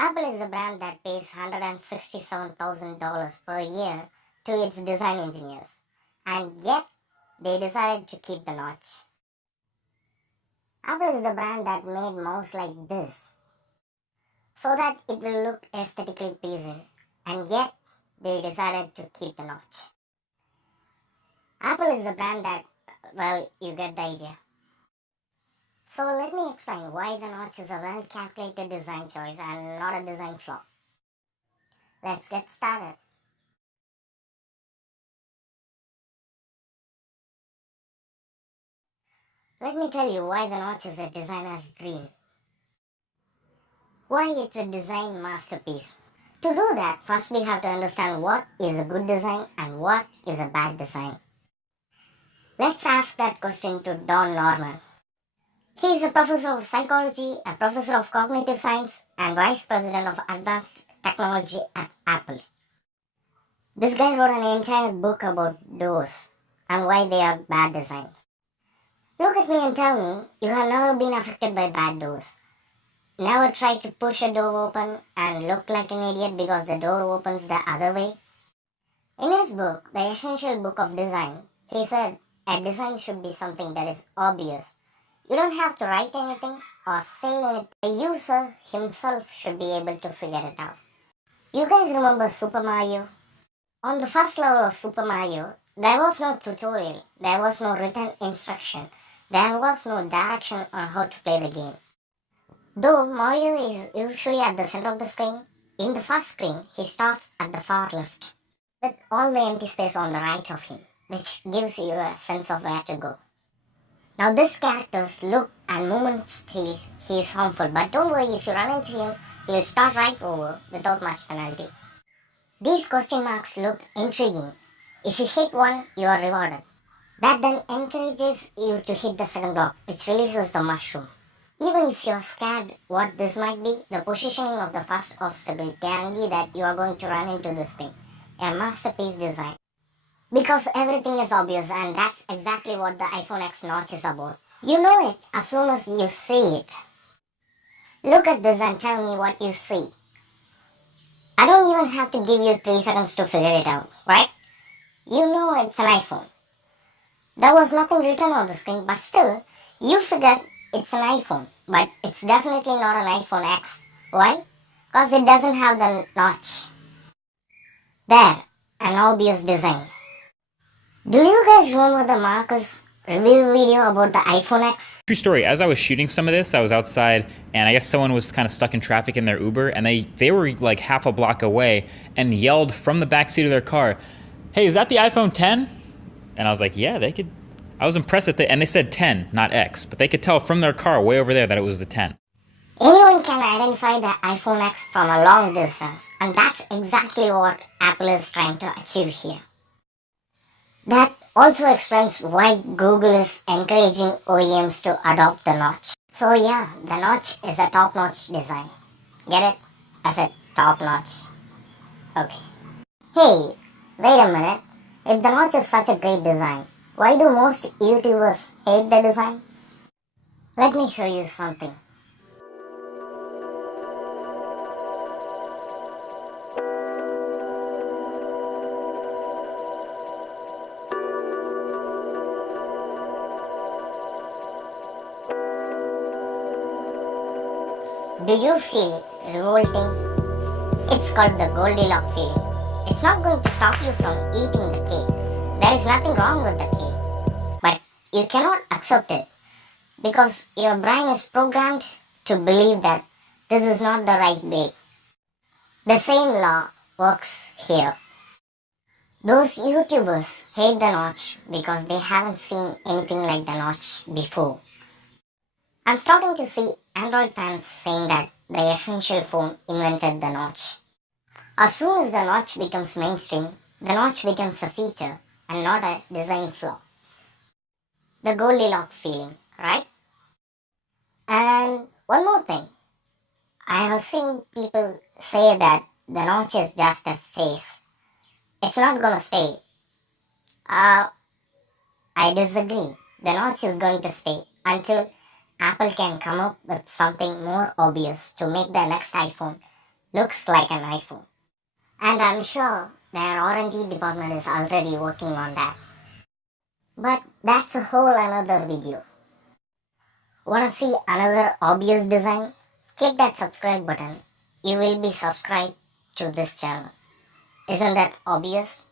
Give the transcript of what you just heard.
Apple is a brand that pays $167,000 per year to its design engineers, and yet they decided to keep the notch. Apple is the brand that made mouse like this, so that it will look aesthetically pleasing, and yet they decided to keep the notch. Apple is the brand that, well, you get the idea. So let me explain why the notch is a well-calculated design choice and not a design flaw. Let's get started. Let me tell you why the notch is a designer's dream. Why it's a design masterpiece. To do that, first we have to understand what is a good design and what is a bad design. Let's ask that question to Don Norman. He is a professor of psychology, a professor of cognitive science, and vice president of advanced technology at Apple. This guy wrote an entire book about doors and why they are bad designs. Look at me and tell me you have never been affected by bad doors. Never tried to push a door open and look like an idiot because the door opens the other way. In his book, The Essential Book of Design, he said a design should be something that is obvious. You don't have to write anything or say anything. The user himself should be able to figure it out. You guys remember Super Mario? On the first level of Super Mario, there was no tutorial, there was no written instruction, there was no direction on how to play the game. Though Mario is usually at the center of the screen, in the first screen he starts at the far left, with all the empty space on the right of him, which gives you a sense of where to go. Now this character's look and movements feel he is harmful, but don't worry, if you run into him, he will start right over without much penalty. These question marks look intriguing. If you hit one, you are rewarded. That then encourages you to hit the second block, which releases the mushroom. Even if you are scared what this might be, the positioning of the first obstacle guarantee that you are going to run into this thing. A masterpiece design. Because everything is obvious, and that's exactly what the iPhone X notch is about. You know it as soon as you see it. Look at this and tell me what you see. I don't even have to give you 3 seconds to figure it out, right? You know it's an iPhone. There was nothing written on the screen, but still, you figured it's an iPhone. But it's definitely not an iPhone X. Why? Because it doesn't have the notch. There, an obvious design. Do you guys remember the Marcus review video about the iPhone X? True story. As I was shooting some of this, I was outside, and I guess someone was kind of stuck in traffic in their Uber, and they were like half a block away and yelled from the backseat of their car, "Hey, is that the iPhone 10?" And I was like, yeah, they could. I was impressed and they said 10, not X, but they could tell from their car way over there that it was the 10. Anyone can identify the iPhone X from a long distance, and that's exactly what Apple is trying to achieve here. That also explains why Google is encouraging OEMs to adopt the notch. So yeah, the notch is a top-notch design. Get it? I said top-notch. Okay. Hey, wait a minute. If the notch is such a great design, why do most YouTubers hate the design? Let me show you something. Do you feel revolting? It's called the Goldilocks feeling. It's not going to stop you from eating the cake. There is nothing wrong with the cake. But you cannot accept it because your brain is programmed to believe that this is not the right way. The same law works here. Those YouTubers hate the notch because they haven't seen anything like the notch before. I'm starting to see Android fans saying that the Essential phone invented the notch. As soon as the notch becomes mainstream, the notch becomes a feature and not a design flaw. The Goldilocks feeling, right? And one more thing. I have seen people say that the notch is just a phase. It's not gonna stay. I disagree. The notch is going to stay until Apple can come up with something more obvious to make the next iPhone looks like an iPhone. And I'm sure their R&D department is already working on that. But that's a whole another video. Wanna see another obvious design? Click that subscribe button. You will be subscribed to this channel. Isn't that obvious?